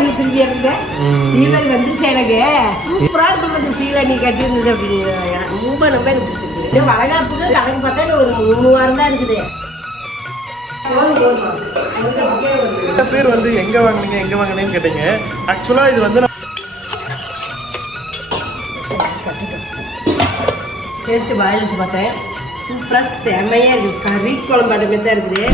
வாங்கிட்டு இருந்த தீபாவளி வந்துருச்சு எனக்கு சூப்பரா இருக்கும் சீலை நீ கட்டியிருந்தது அப்படின்னு ரொம்ப ரொம்ப எனக்கு பிடிச்சிருக்கு. வளகாப்புக்கு கணக்கு பார்த்தா ஒரு மூணு வாரம் தான் இருக்குது. பேர் வந்து எங்க வாங்குனீங்க எங்க வாங்குனீங்கன்னு கேட்டீங்க. ஆக்சுவலா இது வந்து டேஸ்ட் வாயில் வச்சு பார்த்தேன். சூப்பராக செமையாக இருக்குது கறி குழம்பாட்ட மாதிரி தான் இருக்குது.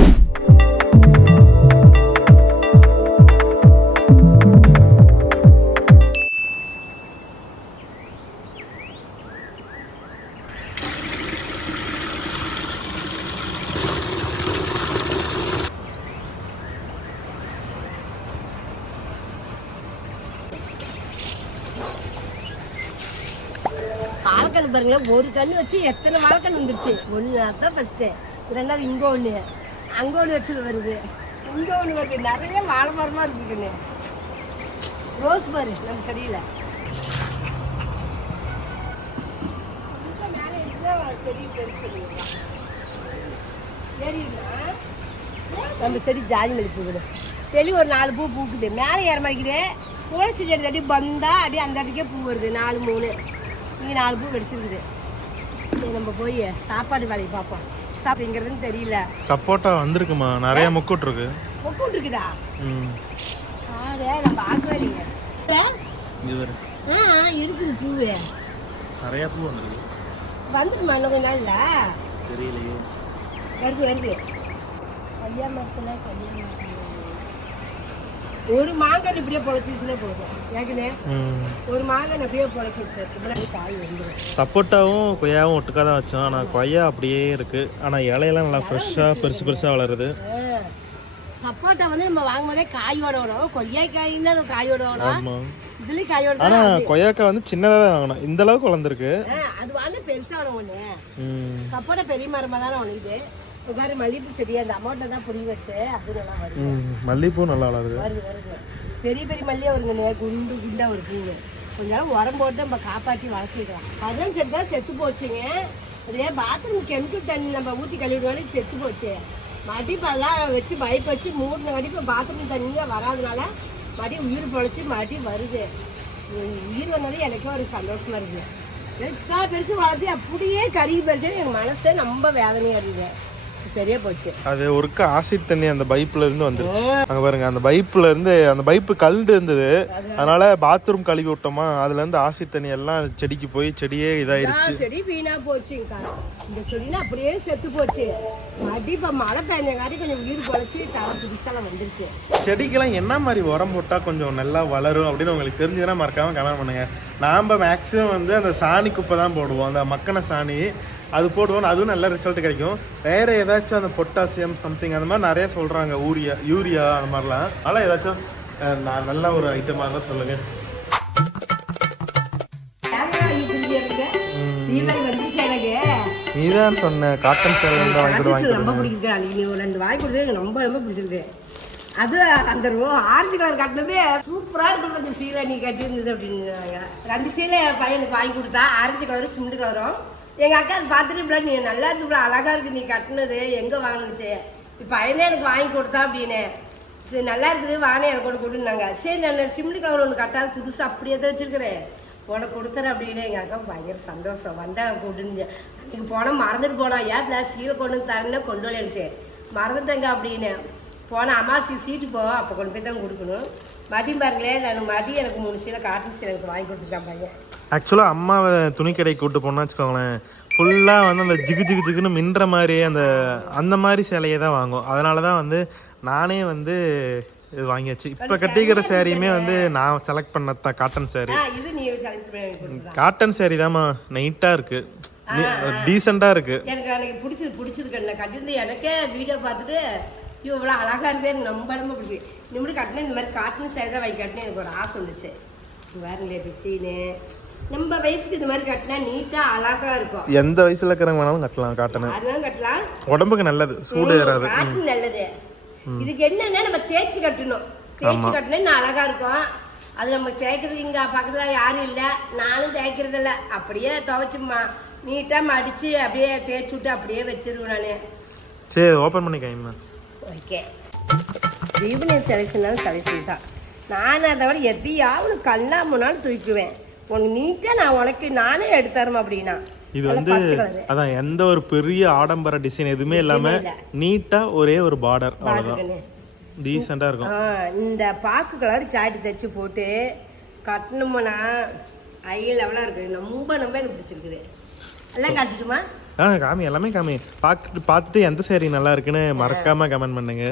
பாருங்களேன் ஒரு தண்ணி வச்சு எத்தனை வாழைக்கண்ணு வந்துருச்சு. ஒன்று தான் ஃபஸ்ட்டு ரெண்டாவது இங்கே ஒன்று அங்கே ஒன்று வச்சது வருது. இங்கே ஒன்று வருது. நிறைய வாழை மரமாக இருக்குதுன்னு ரோஸ் பாரு நம்ம செடியில். நம்ம செடி ஜாதி மல்லி பூக்குது டெலி ஒரு நாலு பூ பூக்குது. மேலே ஏற மாட்டேங்குது. கோழி செடி எடுத்து அடி பந்தா அப்படியே அந்த அடிக்கே பூ வருது. நாலு மூணு. இங்கே நாலு பூ வெடிச்சிருக்குது. சரி, நம்ம போய் சாப்பாடு வேலையை பார்ப்போம். சாப்பிடுங்கிறதுன்னு தெரியல. சப்போட்டா வந்திருக்குமா? நிறைய முக்கூட்டு இருக்கு மொக்கூட்டு இருக்குதா ம் ஆறு நான் பார்க்கவே இல்லைங்க ஆ இருக்குது பூவு. நிறைய பூ வந்திருக்கு. வந்துடுமா இன்னும் கொஞ்ச நாள்ல? தெரியலையே. வருது வருது. கல்யாண மரத்தில் கல்யாண மரத்தில் ஒரு மாங்காய் இப்படியே பொழைச்சிச்சுன்னா போதும். ஏற்கனவே ஒரு மாங்காய் அப்படியே பொழைச்சிச்சு. இப்படி காய் வந்துடும் சப்போட்டாவும் கொய்யாவும் ஒட்டுக்கா தான் வச்சோம். ஆனால் கொய்யா அப்படியே இருக்கு. ஆனால் இலையெல்லாம் நல்லா ஃப்ரெஷ்ஷாக பெருசு பெருசாக வளருது. சப்போட்டா வந்து நம்ம வாங்கும் போதே காயோட வரும் கொய்யாய் காய் தான் காயோட வரும் இதுலயும் காயோட ஆனால் கொய்யாக்காய் வந்து சின்னதாக தான் வாங்கினோம் இந்த அளவுக்கு வளர்ந்துருக்கு. அது வந்து பெருசா வரும் ஒண்ணு. சப்போட்டா பெரிய மரமா தானே இப்போ பாரு மல்லிகைப்பூ செடி அந்த அமௌண்ட்டை தான் புடி வச்சு அது நல்லா வருது வளருது. வருது வருது. பெரிய பெரிய மல்லியே வருங்க குண்டு குண்டா ஒரு பூவு. கொஞ்ச நாள் உரம் போட்டு நம்ம காப்பாற்றி வளர்த்திக்கலாம். அதான் செத்து தான் செத்து போச்சுங்க. அதே பாத்ரூம் கெமிக்கல் தண்ணி நம்ம ஊற்றி கழுவிடுவாலும் செத்து போச்சு. மறுபடியும் அதெல்லாம் வச்சு பைப் வச்சு மூடின இப்போ பாத்ரூம் தண்ணியே வராதனால மறுபடியும் உயிர் பொழைச்சி மறுபடியும் வருது. உயிர் வந்தாலும் எனக்கே ஒரு சந்தோஷமா இருக்குது. எல்லா பெருசு வளர்த்தி அப்படியே கருகி பறிச்சு எனக்கு மனசே ரொம்ப வேதனையாக இருக்குது. சரியா போச்சு. அது ஒருக்க ஆசிட் தண்ணி அந்த பைப்ல இருந்து வந்துருச்சு. அங்க பாருங்க அந்த பைப்ல இருந்து அந்த பைப்பு கல்டு இருந்தது. அதனால பாத்ரூம் கழுவி விட்டோமா அதுல இருந்து ஆசிட் தண்ணி எல்லாம் செடிக்கு போய் செடியே இதாயிருச்சு. செடி வீணா போச்சுங்கக்கா. இந்த செடினா அப்படியே செத்து போச்சு. இப்போ மழை பெஞ்சங்காட்டி கொஞ்சம் உயிர் பொழைச்சி தலை புதுசாலாம் வந்துருச்சு. செடிக்கெல்லாம் என்ன மாதிரி உரம் போட்டா கொஞ்சம் நல்லா வளரும் அப்படின்னு உங்களுக்கு தெரிஞ்சதுன்னா மறக்காம கமெண்ட் பண்ணுங்க. நாம மேக்ஸிமம் வந்து அந்த சாணி குப்பை தான் போடுவோம். அந்த மக்கின சாணி அது போடுவோம் அதுவும் நல்ல ரிசல்ட் கிடைக்கும். வேற ஏதாச்சும் அந்த பொட்டாசியம் சம்திங் அந்த மாதிரி நிறைய சொல்றாங்க. ஊரியா யூரியா அந்த மாதிரிலாம். அதெல்லாம் ஏதாச்சும் நான் நல்ல ஒரு ஐட்டமாக இருந்தால் சொல்லுங்க. தீபாவளி வந்துச்சு எனக்கு நீதான் சொன்ன காட்டன் சேலை வந்து வாங்கி ரொம்ப பிடிக்குது நீ ரெண்டு வாங்கி கொடுத்தது எனக்கு ரொம்ப ரொம்ப பிடிச்சிருக்கு. அது அந்த ரோ ஆரஞ்சு கலர் கட்டினது சூப்பராக இருக்கும் அந்த சீலை நீ கட்டியிருந்தது அப்படின்னு ரெண்டு சீலை பையனுக்கு வாங்கி கொடுத்தா ஆரஞ்சு கலரும் சிமெண்ட் கலரும் எங்கள் அக்கா அதை பார்த்துட்டு நீ நல்லா இருக்கு இப்படி அழகா இருக்கு நீ கட்டினது எங்கே வாங்கினுச்சு இப்போ பையனே எனக்கு வாங்கி கொடுத்தா அப்படின்னு. சரி நல்லா இருக்குது வானே எனக்கு கொண்டு கொடுன்னாங்க. சரி நான் சிம்லி கலர் ஒன்று கட்டாது புதுசாக அப்படியே தான் வச்சுருக்கிறேன். உனக்கு கொடுத்துறேன் அப்படின்னு எங்கள் அக்கா பயங்கர சந்தோஷம். வந்தால் கொடுன்னு அன்றைக்கி போனால் மறந்துட்டு போனோம் ஏன் பிளாஸ் சீலை கொண்டு வந்து தரேன்னு கொண்டு வரேன்ச்சு மறந்துட்டேங்க அப்படின்னு. போனால் அம்மாசி சீட்டு போவோம் அப்போ கொண்டு போய் தான் கொடுக்கணும். மறுபடியும் பாருங்களேன் நான் மறுபடியும் எனக்கு மூணு சீலை காட்டன் சீலை எனக்கு வாங்கி கொடுத்துட்டான் பையன். ஆக்சுவலாக அம்மாவை துணி கடைக்கு கூட்டு போனா வச்சுக்கோங்களேன். ஃபுல்லாக வந்து அந்த ஜிகு ஜிகு ஜிகுன்னு மின்ற மாதிரி அந்த அந்த மாதிரி சேலையை தான் வாங்கும் அதனால தான் வந்து நானே வந்து இது வாங்கியாச்சு. இப்போ கட்டிக்கிற சேரீயுமே வந்து நான் செலக்ட் பண்ணது தான் காட்டன் சேரீ காட்டன் சேரீ தாம்மா நைட்டாக இருக்கு. டீசெண்டாக இருக்கு. எனக்கு எனக்கு பிடிச்சது பிடிச்சது கண்ணு. கட்டிருந்து எனக்கே வீடியோ பார்த்துட்டு ஐயோ இவ்வளோ அழகாக இருக்குது எனக்கு ரொம்ப ரொம்ப பிடிச்சி இப்படி கட்டினா இந்த மாதிரி காட்டன் சேலை தான் வாங்கி எனக்கு ஒரு ஆசை வந்துச்சு. வேறுங்களே டிசைனு நம்ம வயசுக்கு இந்த மாதிரி கட்டினா நீட்டாக அழகாக இருக்கும். எந்த வயசுல இருக்கிறவங்க வேணாலும் கட்டலாம் காட்டனு அதனால கட்டலாம். உடம்புக்கு நல்லது சூடு ஏறாது. காட்டன் நல்லது. இதுக்கு என்னன்னா நம்ம தேய்ச்சி கட்டணும். தேய்ச்சி கட்டினா அழகா இருக்கும். அது நம்ம தேய்க்கிறது இங்க பக்கத்துல யாரும் இல்லை. நானும் தேய்க்கிறது இல்ல அப்படியே துவைச்சு மா நீட்டாக மடிச்சு அப்படியே தேய்ச்சி விட்டு அப்படியே வச்சிருவேன் நான். சரி ஓப்பன் பண்ணி கைமா ஓகே. ஈவினிங் செலெக்ஷனாலும் செலெக்ஷன் தான் நான் அதை விட எதையாவது கல்லா முன்னாலும் தூக்குவேன் உனக்கு நீட்டாக நான் உனக்கு நானே எடுத்துறேன் அப்படின்னா. இது வந்து அதான் எந்த ஒரு பெரிய ஆடம்பர டிசைன் எதுவுமே இல்லாம இல்ல. நீட்டா ஒரே ஒரு பார்டர் அவ்வளவுதான். பாருங்கண்ணே டீசெண்டா இருக்கும். இந்த பாக்கு கலர் சாட்டி தைச்சு போட்டு கட்டணுமுன்னா ஐ லெவலாக இருக்குது ரொம்ப ரொம்ப எனக்கு பிடிச்சிருக்குது. எல்லாம் காட்டுட்டுமா? ஆ காமி எல்லாமே காமி. பார்த்துட்டு பார்த்துட்டு எந்த சேரீ நல்லா இருக்குன்னு மறக்காம கமெண்ட் பண்ணுங்க.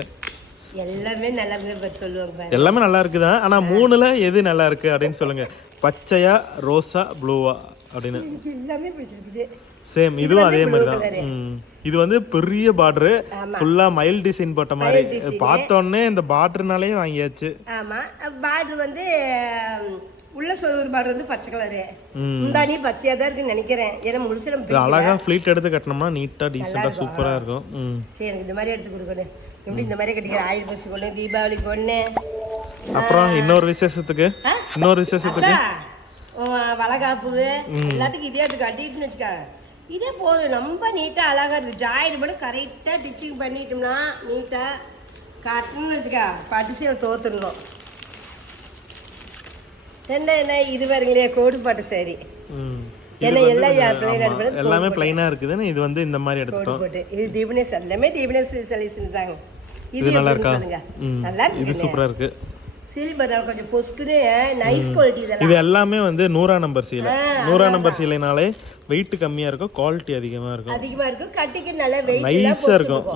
எல்லாமே நல்லா சொல்லுவாங்க எல்லாமே நல்லா இருக்குதான் ஆனா மூணுல எது நல்லா இருக்கு அப்படின்னு சொல்லுங்க. பச்சையா ரோஸா ப்ளூவா அப்படின்னு. எனக்கு எல்லாமே பிடிச்சிருக்குது. சேம் இதுவும் அதே மாதிரி தான். இது வந்து பெரிய பார்டரு ஃபுல்லா மயில் டிசைன் போட்ட மாதிரி. பார்த்த உடனே இந்த பார்டர்னாலே வாங்கியாச்சு. ஆமாம் பார்டர் வந்து சொருவர் பார்டர் வந்து பச்சை கலரு. முந்தானி பச்சையாக தான் இருக்குன்னு நினைக்கிறேன். ஏன்னா இது அழகா ஃப்ளீட் எடுத்து கட்டினோம்னா நீட்டா டீசெண்டா சூப்பரா இருக்கும். சரி எனக்கு இந்த மாதிரி எடுத்து கொடுக்கணும். எப்படி இந்த மாதிரி கட்டிக்கிற? ஒன்று தீபாவளிக்கு ஒன்று அப்புறம் இன்னொரு விசேஷத்துக்கு? இன்னொரு விசேஷத்துக்கு? வளகாப்பு. எல்லாத்துக்கும் இதே எடுத்து கட்டிட்டுன்னு வச்சுக்க. இதே போதும். ரொம்ப நீட்டாக அழகாக இருக்குது ஜாயின் பண்ணி கரெக்டாக டிச்சிங் பண்ணிட்டோம்னா நீட்டாக கட்டணும்னு வச்சுக்க. பட்டு சீலை தோத்துடணும். என்ன என்ன? இது பாருங்களே கோடு பாட்டு சரி எல்லாமே பிளைனா இருக்குதுன்னு இது வந்து இந்த மாதிரி எடுத்துட்டோம். இது தீபனேஸ் எல்லாமே தீபனேஸ் சொல்யூஷன் தாங்க இது இது நல்லா இருக்கா. நல்லா இது இருக்கு. சூப்பரா இருக்கு இது எல்லாமே வந்து நூறா நம்பர் சீலை நூறா நம்பர் சீலைனாலே வெயிட் கம்மியா இருக்கும் குவாலிட்டி அதிகமா இருக்கும். அதிகமா இருக்கும் கட்டிக்கு நல்ல வெயிட் நைஸா இருக்கும்.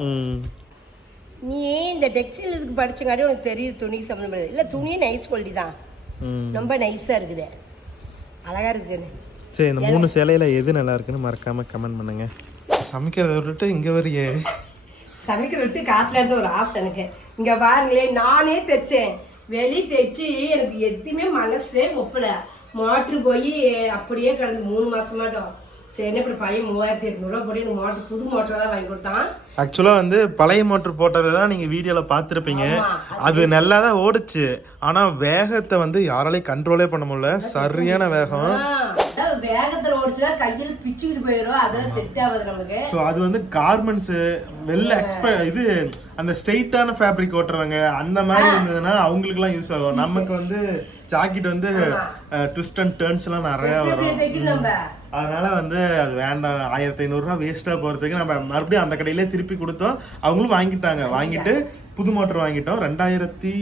நீ இந்த டெக்ஸ்டைல் இதுக்கு படிச்சங்காட்டி உனக்கு தெரியுது துணி சம்மந்தப்பட்டது? இல்லை துணியே நைஸ் குவாலிட்டி தான். ரொம்ப நைஸாக இருக்குது. அழகா இருக்குதுன்னு சரி இந்த மூணு சேலையில எது நல்லா இருக்குன்னு மறக்காம கமெண்ட் பண்ணுங்க. சமைக்கிறத விட்டுட்டு இங்க வரையே. சமைக்கிற விட்டு காட்டலான்னு ஒரு ஆசை எனக்கு. இங்க பாருங்களேன் நானே தைச்சேன். வெளி தைச்சு எனக்கு எதுவுமே மனசே ஒப்பல. மோட்ரு போய் அப்படியே கிடந்து மூணு மாசமாட்டும். சரி என்ன இப்படி பையன் மூவாயிரத்தி எட்நூறுவா போட்டு எனக்கு மோட்ரு புது மோட்டரை தான் வாங்கி கொடுத்தான். ஆக்சுவலா வந்து பழைய மோட்டர் போட்டதை தான் நீங்க வீடியோல பார்த்துருப்பீங்க. அது நல்லா தான் ஓடுச்சு. ஆனா வேகத்தை வந்து யாராலையும் கண்ட்ரோலே பண்ண முடியல. சரியான வேகம். வேகத்துல ஓடிச்சுன்னா கையில் பிச்சுக்கிட்டு போயிடும். அதெல்லாம் செட் ஆகாது நமக்கு ஸோ அது வந்து கார்மெண்ட்ஸ் வெள்ள எக்ஸ்ப இது அந்த ஸ்ட்ரெயிட்டான ஃபேப்ரிக் ஓட்டுறவங்க அந்த மாதிரி இருந்ததுன்னா அவங்களுக்குலாம் யூஸ் ஆகும். நமக்கு வந்து ஜாக்கெட் வந்து ட்விஸ்ட் அண்ட் டேர்ன்ஸ் எல்லாம் நிறைய வரும். அதனால வந்து அது வேண்டாம். ஆயிரத்தி ஐநூறுரூவா வேஸ்ட்டாக போகிறதுக்கு நம்ம மறுபடியும் அந்த கடையிலே திருப்பி கொடுத்தோம். அவங்களும் வாங்கிட்டாங்க. வாங்கிட்டு புது மோட்டர் வாங்கிட்டோம். ரெண்டாயிரத்தி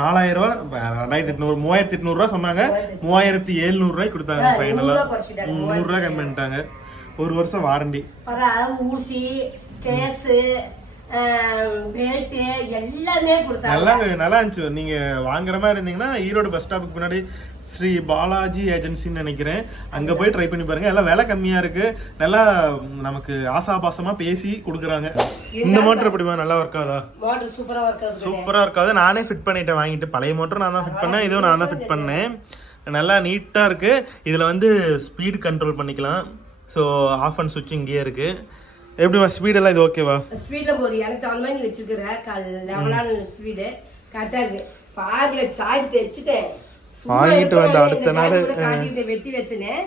நாலாயிரம் ரூபா ரெண்டாயிரத்தி எட்நூறு மூவாயிரத்தி எட்நூறுரூவா சொன்னாங்க. மூவாயிரத்தி எழுநூறுவாய்க்கு கொடுத்தாங்க ஃபைனலாக நூறுரூவா கம்மி பண்ணிட்டாங்க. ஒரு வருஷம் வாரண்டி ஊசி கேஸு நல்லா நல்லா இருந்துச்சு. நீங்க வாங்குற மாதிரி இருந்தீங்கன்னா ஈரோடு பஸ் ஸ்டாப்புக்கு முன்னாடி ஸ்ரீ பாலாஜி ஏஜென்சின்னு நினைக்கிறேன். அங்க போய் ட்ரை பண்ணி பாருங்க. எல்லாம் விலை கம்மியா இருக்கு. நல்லா நமக்கு ஆசாபாசமா பேசி கொடுக்குறாங்க. இந்த மோட்டர் எப்படிமா நல்லா ஒர்க் ஆகுதா? மோட்டர் சூப்பரா ஒர்க் ஆகுது. இருக்காது. நானே ஃபிட் பண்ணிட்டேன். வாங்கிட்டு பழைய மோட்டர் நான் தான் ஃபிட் பண்ணேன். இதுவும் நான் தான் ஃபிட் பண்ணேன். நல்லா நீட்டா இருக்கு. இதுல வந்து ஸ்பீடு கண்ட்ரோல் பண்ணிக்கலாம். ஸோ ஆஃப் அண்ட் சுவிட்ச் இங்கேயே இருக்கு. எப்படிமா ஸ்பீடெல்லாம் இது ஓகேவா ஸ்வீட்ல போது எனக்கு தகுந்த மாதிரி வச்சிருக்கிற. லெவலான ஸ்வீடு கரெக்டா இருக்கு. பாருல சாய் தைச்சுட்டேன். சும்மா வாங்கிட்டு. வந்த அடுத்த நாள், ஜாக்கெட் இதை வெட்டி வச்சுனேன்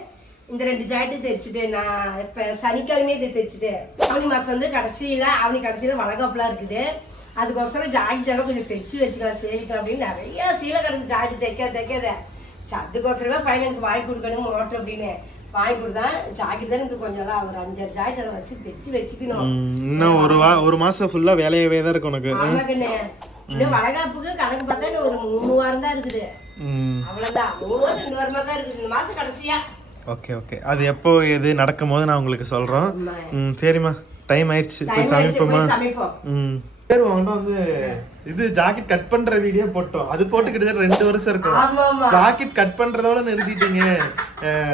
இந்த ரெண்டு ஜாக்கெட்டு தைச்சுட்டேன் நான் இப்ப சனிக்கிழமையே இதை தைச்சுட்டேன். ஆவணி மாசம் வந்து கடைசியில ஆவணி கடைசியில வளகாப்புலாம் இருக்குது. அதுக்கோசரம் ஜாக்கெட் எல்லாம் கொஞ்சம் தைச்சு வச்சுக்கலாம் சேலிக்கலாம் அப்படின்னு நிறைய சீலை கிடக்கு. ஜாக்கெட் தைக்க தைக்காத. சரி, அதுக்கோசரமே பையனுக்கு வாங்கி கொடுக்கணும் மோட்டர் அப்படின்னு வாங்கி கொடுத்தா ஜாக்கெட் தான் எனக்கு கொஞ்சம் எல்லாம் ஒரு அஞ்சாறு ஜாக்கெட் எல்லாம் வச்சு தைச்சு வச்சுக்கணும். இன்னும் ஒரு வா ஒரு மாசம் ஃபுல்லா வேலையவே தான் இருக்கு உனக்கு. ஆமா கண்ணே. இன்னும் வளகாப்புக்கு கணக்கு பார்த்தா ஒரு மூணு வாரம் தான் இருக்குது. அவ்வளவுதான். மூணு வாரம் ரெண்டு வாரமா தான் இருக்குது. இந்த மாசம் கடைசியா. Okay okay. அது எப்போ எது நடக்கும் போது நான் உங்களுக்கு சொல்றோம். ம் சரிம்மா. டைம் ஆயிடுச்சு. சமைப்போமா? ம். பேர் வந்து இது ஜாக்கெட் கட் பண்ற வீடியோ போட்டோம். அது போட்டு கிட்டத்தட்ட ரெண்டு வருஷம் இருக்கும். ஜாக்கெட் கட் பண்றதோட நிறுத்திட்டீங்க.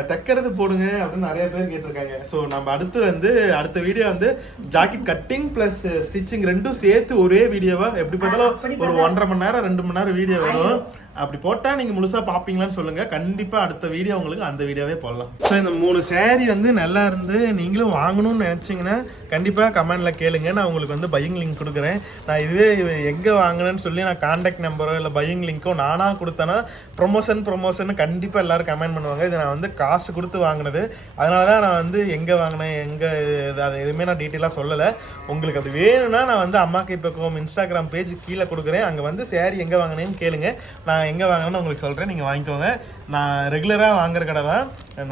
தைக்கிறது போடுங்க அப்படின்னு நிறைய பேர் கேட்டிருக்காங்க. ஸோ நம்ம அடுத்து வந்து அடுத்த வீடியோ வந்து ஜாக்கெட் கட்டிங் பிளஸ் ஸ்டிச்சிங் ரெண்டும் சேர்த்து ஒரே வீடியோவா எப்படி பார்த்தாலும் ஒரு ஒன்றரை மணி நேரம் ரெண்டு மணி நேரம் வீடியோ வரும். அப்படி போட்டா நீங்க முழுசா பாப்பீங்களான்னு சொல்லுங்க. கண்டிப்பா அடுத்த வீடியோ உங்களுக்கு அந்த வீடியோவே போடலாம். ஸோ இந்த மூணு saree வந்து நல்லா இருந்து நீங்களும் வாங்கணும்னு நினைச்சீங்கன்னா கண்டிப்பா கமெண்ட்ல கேளுங்க. நான் உங்களுக்கு வந்து பையிங் லிங்க் கொடுக்குறேன். நான் இதுவே எங்க வாங்கினேன்னு சொல்லி நான் காண்டாக்ட் நம்பரோ இல்லை பையிங் லிங்க்கோ நானாக கொடுத்தேன்னா ப்ரொமோஷன் ப்ரொமோஷன் கண்டிப்பாக எல்லாரும் கமெண்ட் பண்ணுவாங்க. இது நான் வந்து காசு கொடுத்து வாங்கினது. அதனால தான் நான் வந்து எங்கே வாங்கினேன் எங்கே இது அது எதுவுமே நான் டீட்டெயிலாக சொல்லலை. உங்களுக்கு அது வேணும்னா நான் வந்து அம்மாக்கு இப்போ இன்ஸ்டாகிராம் பேஜ் கீழே கொடுக்குறேன். அங்கே வந்து சேரீ எங்கே வாங்கினேன்னு கேளுங்க. நான் எங்கே வாங்கினேன்னு உங்களுக்கு சொல்கிறேன் நீங்கள் வாங்கிக்கோங்க. நான் ரெகுலராக வாங்குற கடை தான்.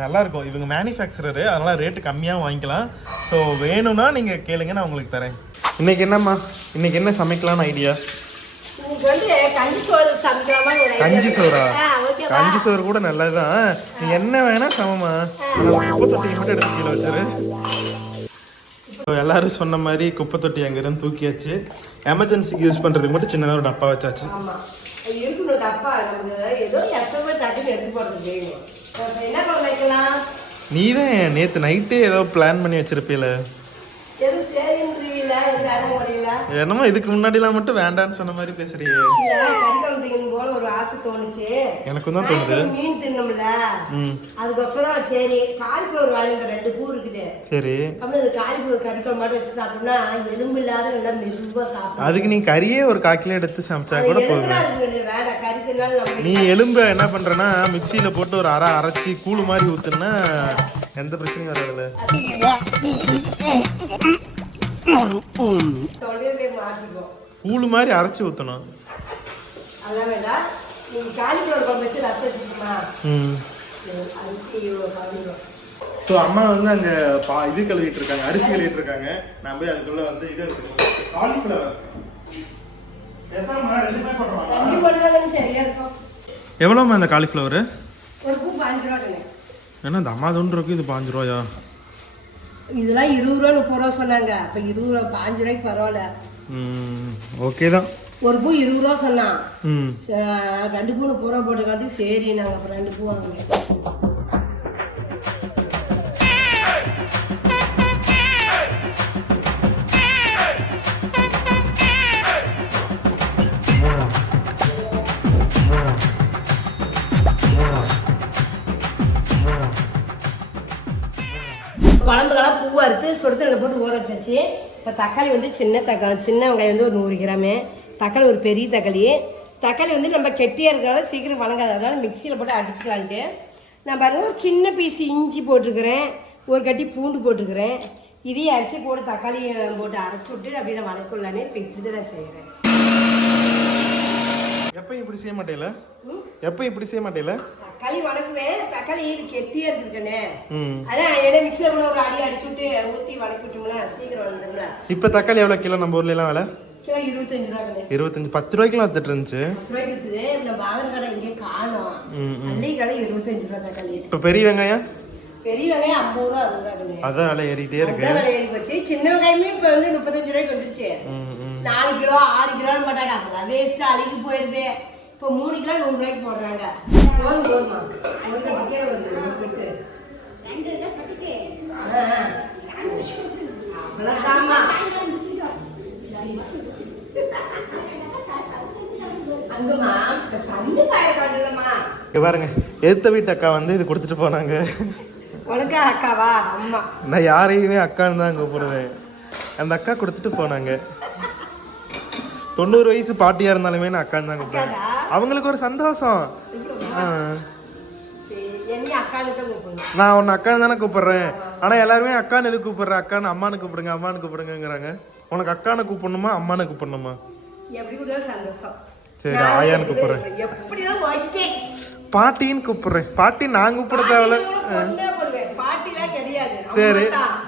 நல்லாயிருக்கும் இவங்க மேனுஃபேக்சரரு அதனால் ரேட்டு கம்மியாக வாங்கிக்கலாம். ஸோ வேணும்னா நீங்கள் கேளுங்க நான் உங்களுக்கு தரேன். இன்னைக்கு என்னம்மா? இன்னைக்கு என்ன சமைக்கலாம்னு ஐடியா கஞ்சி சோறு கஞ்சி. சோறா? ஆ, ஓகேவா? கஞ்சி சோறு கூட நல்லதுதான். நீ என்ன வேணா சமமா குப்பை தொட்டியை மட்டும் எடுத்து கீழே வச்சிரு. இப்போ எல்லாரும் சொன்ன மாதிரி குப்பை தொட்டி அங்கிருந்து தூக்கியாச்சு. எமர்ஜென்சிக்கு யூஸ் பண்றதுக்கு மட்டும் சின்னதாக ஒரு டப்பா வச்சாச்சு. ஆமா. அது இருக்கணும் டப்பா. நமக்கு ஏதோ எஸ்எம்எஸ் டக்குன்னு எடுத்து போடுறது வேணும் அப்ப என்ன பண்ண வைக்கலாம்? நீ தான் நேற்று நைட்டே ஏதோ பிளான் பண்ணி வச்சிருப்பீல. என்னமோ இதுக்கு முன்னாடிலாம் மட்டும் வேண்டான்னு சொன்ன மாதிரி திங்கணும் போல ஒரு ஆசை தோணுச்சு. எனக்கும் தான் தோணுது. மீன் தின்னோம்ல. ம். அதுக்கோசரம் சரி காலிஃப்ளவர் வாங்கிட்டு ரெண்டு பூ இருக்குது. சரி. அப்புறம் காலிஃப்ளவர் கறிக்குழம்பு மட்டும் வச்சு சாப்பிட்டோம்னா எலும்பு இல்லாத நல்லா மெதுவா சாப்பிடும் அதுக்கு நீ கறியே ஒரு கால் கிலோ எடுத்து சமைச்சா கூட போதும். கறி நீ எலும்பை என்ன பண்றேன்னா மிக்சியில போட்டு ஒரு அரை அரைச்சி கூழு மாதிரி ஊத்துனா எந்த பிரச்சனையும் வராதுல்ல. கூழு மாதிரி அரைச்சி ஊத்தணும். அதெல்லாம் வேண்டாம் நீங்க காலிஃப்ளவர் குழம்பு வச்சு ரசம் வச்சுக்கணுமா? ம். சரி, அரிசி கழுவிடும் ஸோ அம்மா வந்து அங்க பா இது கழுவிட்டு இருக்காங்க அரிசி கழுவிட்டு இருக்காங்க. நான் போய் அதுக்குள்ள வந்து இது எடுத்துக்கலாம் காலிஃப்ளவர் எவ்வளோம்மா இந்த காலிஃப்ளவர் ஏன்னா இந்த அம்மா தொண்டு இருக்கு இது பாஞ்சு ரூபாயா? இதெல்லாம் இருபது ரூபா முப்பது ரூபா சொன்னாங்க. அப்ப இருபது ரூபா பாஞ்சு ரூபாய்க்கு பரவாயில்ல. ஓகே தான். ஒரு பூ இருபது ரூபா சொன்னான். ரெண்டு பூ முப்பது ரூபா போட்டுக்காது சரி நாங்க அப்புறம் ரெண்டு பூ வாங்கினோம். இருக்கு சுடுத்தல போட்டு ஊற வச்சாச்சு. இப்போ தக்காளி வந்து சின்ன தக்காளி சின்ன வெங்காயம் வந்து ஒரு நூறு கிராமு. தக்காளி ஒரு பெரிய தக்காளி. தக்காளி வந்து நம்ம கெட்டியாக இருக்கிறதால சீக்கிரம் வணங்காது அதனால மிக்சியில் போட்டு அடிச்சுக்கலான்ட்டு. நான் பாருங்க ஒரு சின்ன பீஸ் இஞ்சி போட்டிருக்கிறேன். ஒரு கட்டி பூண்டு போட்டிருக்கிறேன். இதையும் அரைச்சி போட்டு தக்காளி போட்டு அரைச்சி விட்டு அப்படியே நான் வணக்கலான்னு இப்போ இப்படி தான் நான் செய்கிறேன் எப்போ இப்படி செய்ய மாட்டேல? எப்போ இப்படி செய்ய மாட்டேல? தக்காளி வணக்குவேன் தக்காளி இது கெட்டியாக இருக்குதுக்கண்ணே அதான் ஏன்னா மிக்சியில் கூட ஒரு அடி அடிச்சு விட்டு ஊற்றி வணக்கி விட்டோம்னா சீக்கிரம் வந்துடும்ல இப்போ தக்காளி எவ்வளோ கிலோ நம்ம ஊர்ல எல்லாம் விலை? கிலோ இருபத்தஞ்சு ரூபா இருபத்தஞ்சு பத்து ரூபாய்க்குலாம் வித்துட்டு இருந்துச்சு. பத்து ரூபாய்க்கு இருக்குது. நம்ம பாதர் கடை இங்கே காணோம். ம் ம். மல்லிகை கடை இருபத்தஞ்சு ரூபா தக்காளி. இப்போ பெரிய வெங்காயம்? பெரிய வெங்காயம் ஐம்பது ரூபா அறுபது ரூபா கண்ணு அதான் விலை ஏறிட்டே இருக்கு. விலை ஏறி போச்சு. சின்ன வெங்காயமே இப்போ வந்து முப்பத்தஞ்சு ரூபாய்க்கு வந்துருச்சு. நாலு கிலோ ஆறு கிலோன்னு போட்டாங்க. அதெல்லாம் வேஸ்ட்டு அழுகி போயிடுது இப்போ மூணு கிலோ நூறு ரூபாய்க்கு போடுறாங்க. போதும் போதுமா ஒரு கட்டுக்கே வருது ஒரு கட்டு ஆ, ஆ. அவ்வளவுதாம்மா. அங்கம்மா இப்ப தண்ணி பாய காட்டுலம்மா இங்க பாருங்க எடுத்த வீட்டு அக்கா வந்து இது கொடுத்துட்டு போனாங்க. உனக்கா அக்காவா? அம்மா. நான் யாரையுமே அக்கான்னு தான் கூப்பிடுவேன். அந்த அக்கா கொடுத்துட்டு போனாங்க. தொண்ணூறு வயசு பாட்டியா இருந்தாலுமே நான் அக்கான்னு தான் கூப்பிடுவேன். அவங்களுக்கு ஒரு சந்தோஷம். நான் உன்னை அக்கான்னு தானே கூப்பிடுறேன். ஆனா எல்லாருமே அக்கான்னு எதுக்கு கூப்பிடுற? அக்கான்னு அம்மானு கூப்பிடுங்க அம்மானு கூப்பிடுங்கிறாங்க உனக்கு அக்கானை கூப்பிடணுமா அம்மானை கூப்பிடணுமா? சரி, ஆயான்னு கூப்பிடுறேன். பாட்டின்னு கூப்பிடுறேன். பாட்டி நான் கூப்பிட தேவையில்ல. சரி.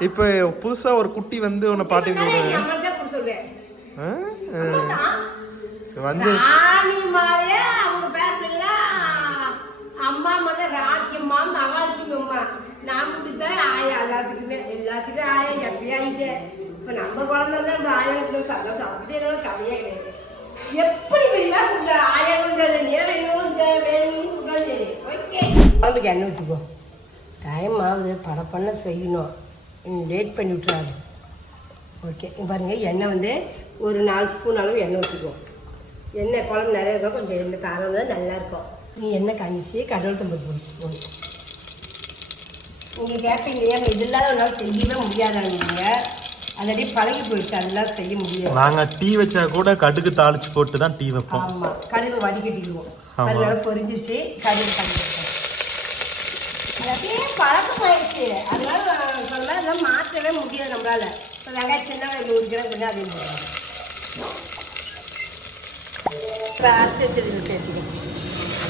இப்போ புதுசா ஒரு குட்டி வந்து உன்னை பாட்டின்னு கூப்பிடுவேன் வந்து ராணி மாதிரியே அவங்க பேர் பிள்ளை அம்மா மாதிரி ராணி அம்மா மகாலட்சுமி அம்மா நான் மட்டும் தான் ஆயா எல்லாத்துக்குமே எல்லாத்துக்கும் ஆயா எப்படி ஆயிட்டேன் இப்போ நம்ம குழந்தை தான் இப்படி ஆயா கூட சந்தோஷம். அப்படி எல்லாம் கம்மியாக கிடையாது. எப்படி தெரியுமா? இந்த ஆயா கூட நேரம் ஓகே. குழம்புக்கு எண்ணெய் ஊற்றிக்கோ டைம் ஆகுது. படப்பண்ண செய்யணும். லேட் பண்ணி விட்டுறாது. ஓகே பாருங்க எண்ணெய் வந்து ஒரு நாலு ஸ்பூன் அளவு எண்ணெய் ஊற்றிக்கோ எண்ணெய் குழம்பு நிறைய இருக்கும். கொஞ்சம் எண்ணெய் தாரம் தான் நல்லா இருக்கும். நீ எண்ணெய் காமிச்சு கடவுள் தம்பி போட்டு நீங்கள் கேட்பீங்க ஏன் இது இல்லாத ஒரு நாள் செய்யவே முடியாதாங்க நீங்கள் ஆல்ரெடி பழகி போயிடுச்சு. அதெல்லாம் செய்ய முடியாது. நாங்க டீ வச்சா கூட கடுகு தாளிச்சு போட்டு தான் டீ வைப்போம். ஆமா. கடுகு வடிகட்டிடுவோம். அதனால பொரிஞ்சிருச்சு. கடுகு பண்ணிடுவோம் அப்படியே பழக்கமாயிடுச்சு. அதனால நான் சொல்ல அதெல்லாம் மாற்றவே முடியாது நம்மளால. இப்போ வெங்காயம் சின்ன வெங்காயம் நூறு கிராம் கொஞ்சம் போடுறோம் இப்போ அரிசி வச்சிருந்து சேர்த்துக்கணும்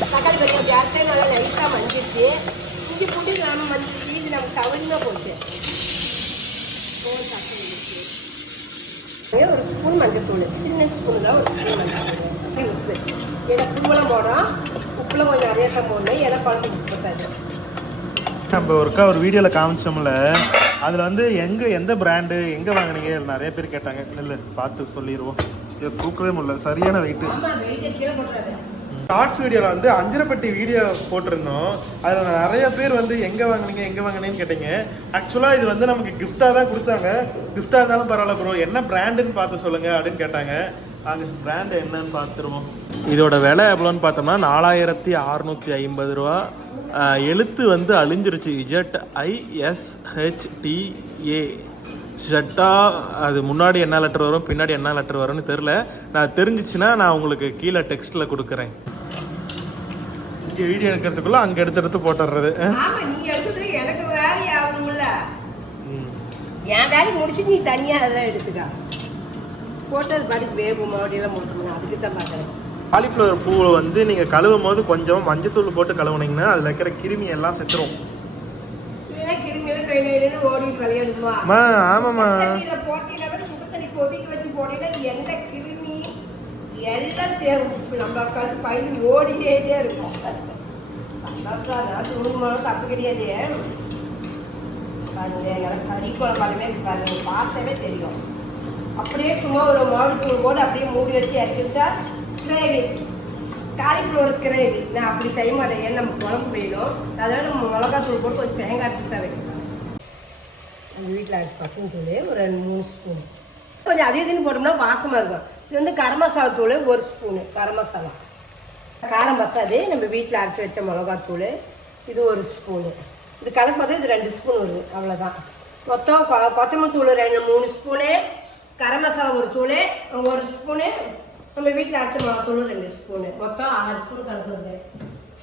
தக்காளி கொஞ்சம் அப்படி நல்லா லைட்டாக மஞ்சிருச்சு இஞ்சி போட்டு நாம மஞ்சள் இது நம்ம சவரினா போச்சு ஒரு ஸ்பூன் மஞ்சத்தூள் சின்ன ஸ்பூன் தான் ஒரு ஸ்பூன் மஞ்சள் உப்பு ஏன்னா புழுவெல்லாம் போடுறோம் உப்புலாம் கொஞ்சம் நிறையா தான் போடணும் ஏன்னா குழம்பு உப்பு நம்ம ஒருக்கா ஒரு வீடியோவில் காமிச்சோம்ல. அதுல வந்து எங்க எந்த பிராண்டு எங்க வாங்குனீங்க? நிறைய பேர் கேட்டாங்க. இல்ல பார்த்து சொல்லிடுவோம் இதை தூக்கவே முடியல. சரியான வெயிட்டை ஷார்ட்ஸ் வீடியோவில் வந்து அஞ்சரைப்பட்டி வீடியோ போட்டிருந்தோம். அதில் நிறைய பேர் வந்து எங்கே வாங்குனீங்க எங்கே வாங்குனீங்கன்னு கேட்டீங்க. ஆக்சுவலாக இது வந்து நமக்கு கிஃப்டாக தான் கொடுத்தாங்க. கிஃப்டாக இருந்தாலும் பரவாயில்ல ப்ரோ என்ன பிராண்டுன்னு பார்த்து சொல்லுங்கள் அப்படின்னு கேட்டாங்க. அங்கே பிராண்டு என்னன்னு பார்த்துருவோம். இதோட விலை எவ்வளோன்னு பார்த்தோம்னா நாலாயிரத்தி அறுநூற்றி ஐம்பது ரூபா. எழுத்து வந்து அழிஞ்சிருச்சு. இஜட் ஐஎஸ்ஹெச்டிஏ ஷட்டா அது முன்னாடி என்ன லெட்டர் வரும் பின்னாடி என்ன லெட்டர் வரும்னு தெரில நான் தெரிஞ்சிச்சுன்னா நான் உங்களுக்கு கீழே டெக்ஸ்ட்டில் கொடுக்குறேன். இங்கே வீடியோ எடுக்கிறதுக்குள்ள அங்கே எடுத்து எடுத்து போட்டுடுறது. வேலை. என் வேலையை முடிச்சு நீ தனியாக அதெல்லாம் எடுத்துக்கா. போட்டது பாட்டுக்கு வேகும் மறுபடியெல்லாம் முடிக்கணும் அதுக்கு தான் பார்க்குறேன். காலிஃப்ளவர் பூவை வந்து நீங்கள் கழுவும் போது கொஞ்சம் மஞ்சத்தூள் போட்டு கழுவுனீங்கன்னா அதில் இருக்கிற கிருமி எல்லாம் செத்துரும். ஆமாம்மா. அப்படியே சும்மா ஒரு மாவுத்தூள் போட்டு அப்படியே மூடி வச்சு இறக்கி வச்சா கிரேவி. Cauliflower gravy. நான் அப்படி செய்ய மாட்டேன். ஏன்னா நம்ம குழம்பு வேணும். அதனால நம்ம மிளகாத்தூள் போட்டு கொஞ்சம் தேங்காய் தான் வைக்கலாம் அந்த வீட்டில் அரைச்சி பக்கம் தூள் ஒரு ரெண்டு மூணு ஸ்பூன். கொஞ்சம் அதே இதுன்னு போட்டோம்னா வாசமாக இருக்கும். இது வந்து கரம் மசாலா தூள் ஒரு ஸ்பூனு. கரம் மசாலா. காரம் பத்தாது. நம்ம வீட்டில் அரைச்சி வச்ச மிளகாத்தூள் இது ஒரு ஸ்பூனு. இது கணக்கு பார்த்தா இது ரெண்டு ஸ்பூன் வருது. அவ்வளோதான் மொத்தம் கொத்தமல்லி தூள் ரெண்டு மூணு ஸ்பூனு. கரம் மசாலா ஒரு தூள் ஒரு ஸ்பூனு. நம்ம வீட்டில் அரைச்ச மிளகாத்தூள் ரெண்டு ஸ்பூனு மொத்தம் ஆறு ஸ்பூன் கணக்கு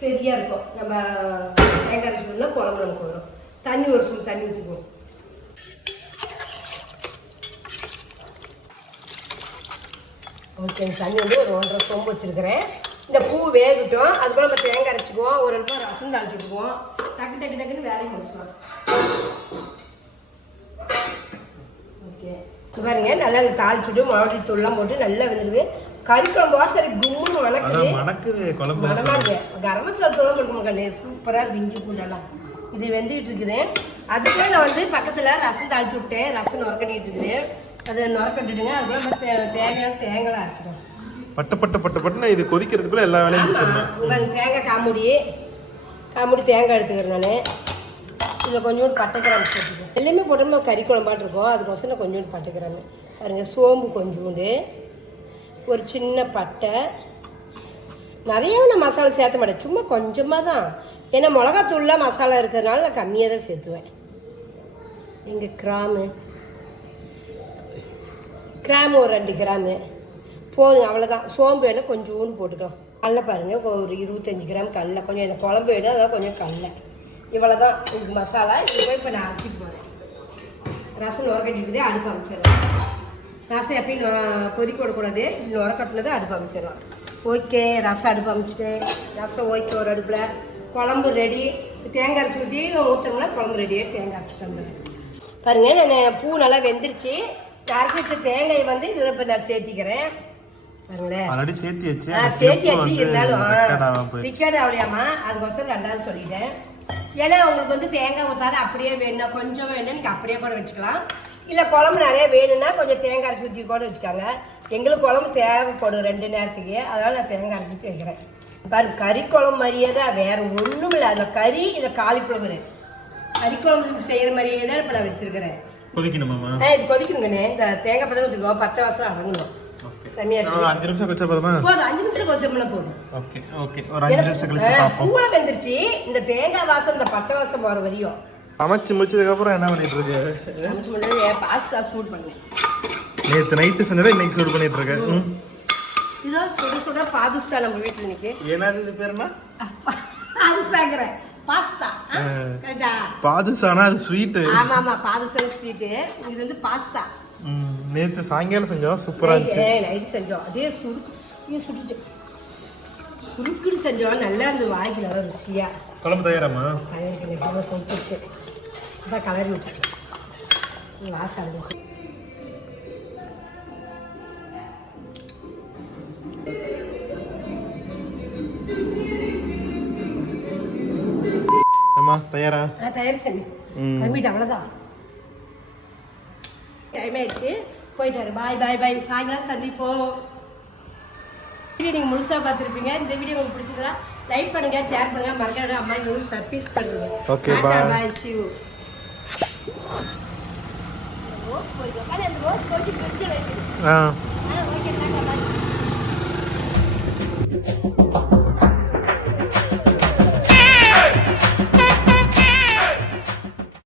சரியாக இருக்கும். நம்ம தேங்காய் ஸ்பூன்னா குழம்பு நமக்கு வரும். தண்ணி ஒரு ஸ்பூன் தண்ணி ஊற்றிக்குவோம் ஓகே தண்ணி வந்து ஒரு ஒன்றரை சொம்பு வச்சுருக்கிறேன். இந்த பூ வேகட்டும். அதுக்குள்ள நம்ம தேங்காய் அரைச்சிக்குவோம். ஒரு ரூபாய் ரசம் தாளிச்சுக்குவோம் டக்கு டக்கு டக்குன்னு வேலையை முடிச்சுக்கலாம் ஓகே. பாருங்க நல்லா தாளிச்சுட்டு மாவட்டி தூள்லாம் போட்டு நல்லா வெந்துருக்கு. கறி குழம்பு வாசனை கும்முன்னு வணக்குது. அதான் மணக்குது குழம்பு இருக்கு கரம் மசாலா தூளும் கொடுக்க மாட்டேன் சூப்பராக பிஞ்சு பூண்டெல்லாம். இது வெந்துகிட்டு இருக்குது. அதுக்குள்ள நான் வந்து பக்கத்தில் ரசம் தாளிச்சு விட்டேன். ரசம் நுறக்கட்டிட்டு இருக்குது. அதை நுறக்கட்டுடுங்க அதுக்குள்ள தேங்காய் அரைச்சிடும் பட்டு பட்டு பட்டு பட்டுன்னு இது கொதிக்கிறதுக்குள்ள எல்லா வேலையும் உங்களுக்கு தேங்காய் காமுடி. காமுடி தேங்காய் எடுத்துக்கிறேன் நான். இதில் கொஞ்சோண்டு சேர்த்துக்கோ எல்லாமே போட்டோம்னா கறி குழம்பாட்டு இருக்கும். அதுக்கோசரம் நான் கொஞ்சோண்டு பட்டைக்கிராம பாருங்கள் சோம்பு கொஞ்சோண்டு. ஒரு சின்ன பட்டை. நிறைய நான் மசாலா சேர்த்த மாட்டேன். சும்மா கொஞ்சமாக தான் ஏன்னா மிளகாத்தூள்லாம் மசாலா இருக்கிறதுனால நான் கம்மியாக தான் சேர்த்துவேன். இங்கே கிராமு. கிராமு ஒரு ரெண்டு கிராமு. போதும் அவ்வளோதான் சோம்பு வேணால் கொஞ்சோண்டு போட்டுக்கலாம். கடல பாருங்கள் ஒரு இருபத்தஞ்சி கிராம் கடல கொஞ்சம் எனக்கு குழம்பு வேணும் அதான் கொஞ்சம் கடல இவ்வளோ தான் இது மசாலா. இது போய் இப்போ நான் அரைச்சிட்டு போகிறேன் ரசம் நுரக்கட்டிட்டு அடுப்பு அமைச்சிடலாம் ரசம் எப்பயும் கொதிக்க விடக்கூடாது. நுரக்கட்டினது அடுப்பு அமைச்சிடலாம். ஓகே ரசம் அடுப்பு அமைச்சிட்டு ரசம் ஓகே ஒரு அடுப்பில். குழம்பு ரெடி தேங்காய் அரைச்சி ஊற்றி ஊற்றோம்னா குழம்பு ரெடியாக தேங்காய் அரைச்சிட்டு வந்துடுறேன் பாருங்க நான் பூ நல்லா வெந்துருச்சு. அரைச்சி வச்ச தேங்காய் வந்து இதில் இப்போ நான் சேர்த்திக்கிறேன். பாருங்களேன் சேர்த்தியாச்சு. இருந்தாலும். ரிக்கார்டு ஆகலையாமா அதுக்கோசரம் ரெண்டாவது சொல்லிட்டேன். ஏன்னா உங்களுக்கு வந்து தேங்காய் ஊற்றாத அப்படியே வேணும் கொஞ்சம் வேணும் நீங்கள் அப்படியே கூட வச்சுக்கலாம். இல்லை குழம்பு நிறைய வேணும்னா கொஞ்சம் தேங்காய் அரைச்சி ஊற்றி கூட வச்சுக்காங்க. எங்களுக்கு குழம்பு தேவைப்படும் ரெண்டு நேரத்துக்கு. அதனால நான் தேங்காய் அரைச்சி ஊற்றி வைக்கிறேன். பாரு கறி குழம்பு மாதிரியே தான் வேற ஒன்றும் இல்லை அந்த கறி இதை காலிஃப்ளவர். கறி குழம்பு செய்கிற மாதிரியே தான் இப்போ நான் வச்சிருக்கிறேன். ஆ இது கொதிக்கணுங்கண்ணே. இந்த தேங்காய் பதம் ஊற்றிக்கோ பச்சை வாசனை அடங்கணும். ஒரு அஞ்சு நிமிஷம் போதுமா? போதும் அஞ்சு நிமிஷம் கொச்சோம்னா போதும் ஓகே ஓகே. ஒரு அஞ்சு நிமிஷம் கழிச்சு பார்ப்போம். பூவில் வெந்துருச்சு. இந்த தேங்காய் வாசம் இந்த பச்சை வாசம் போகிற வரையும். சமைச்சு முடிச்சதுக்கப்புறம் என்ன பண்ணிட்டு இருக்க பாஸ்தா சூட் பண்ணேன். நேற்று நைட்டு செஞ்சதை இன்னைக்கு சூடு பண்ணிட்டு இருக்க ம். இதோ சுட சுட பாதுஷா நம்ம வீட்டில் இன்னைக்கு. என்னது இது பேருனா பாதுஷாங்கிறேன். பாஸ்தா. கரெக்டா பாதுசானா அது ஸ்வீட்டு ஆமா ஆமா பாதுஷா ஸ்வீட்டு இது வந்து பாஸ்தா. நேற்று சாயங்காலம் செஞ்சோம். சூப்பராக இருந்துச்சு. நைட் செஞ்சோம். அதே சுருக்கு சுட்டுச்சு. சுருக்குன்னு செஞ்சோம். நல்லா இருந்தது வாய்க்கு நல்லா ருசியா. குழம்பு தயாராமா கலரி அதான் கலரி விட்டு வாசம் இருந்துச்சு ஏம்மா தயாரா நான் தயார் செஞ்சேன் ம். கிளம்பிட்டு அவ்வளோதான் டைம் ஆயிடுச்சு போயிட்டு வர பாய் பாய் பாய் சாயங்காலம் சந்திப்போம் வீடியோ நீங்கள் முழுசாக பார்த்துருப்பீங்க. இந்த வீடியோ உங்களுக்கு பிடிச்சதா லைக் பண்ணுங்க ஷேர் பண்ணுங்க. மறக்காத அம்மா உங்களுக்கு சர்ப்ரைஸ் பண்ணுங்க. Bye. பாய் சிவ் ரோஸ் போய் அந்த ரோஸ் போச்சு ஃப்ரிட்ஜில் வைக்கணும் ஆ